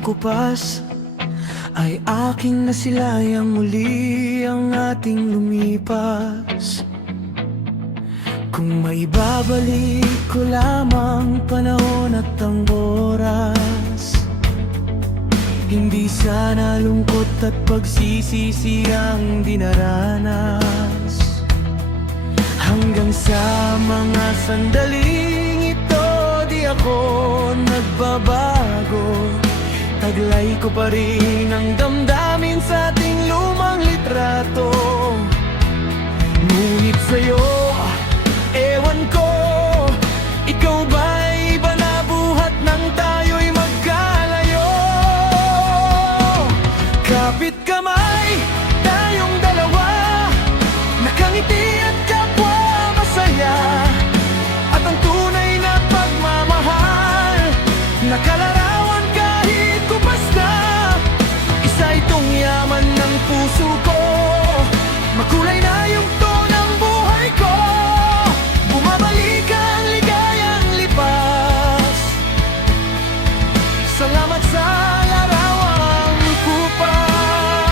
kupas ay aking nasilayang muli ang ating lumipas. Kung maibabalik ko lamang panahon at ang oras, hindi sana lungkot at pagsisisi ang dinaranas. Hanggang sa mga sandaling ito, di ako nagbabago. Taglay ko pa rin ang damdamin sa ating lumang litrato. Ngunit sa'yo, ewan ko, ikaw ba'y iba na buhat nang tayo'y magkalayo? Kapit kamay, tayong dalawa, nakangiti at kapwa masaya. At ang tunay na pagmamahal, nakalarawan kahit kupas na. Isa itong yaman ng puso ko, makulay na yung ng buhay ko. Bumabalik ang ligayang lipas. Salamat sa larawang kupas.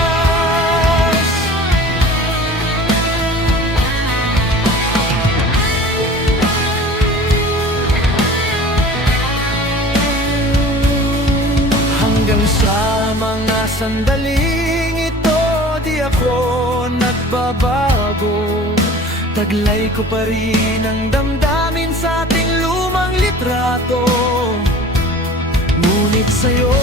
Hanggang sa mga sandaling ito, di ako nagbabago. Taglay ko pa rin ang damdamin sa ating lumang litrato. Ngunit sa'yo,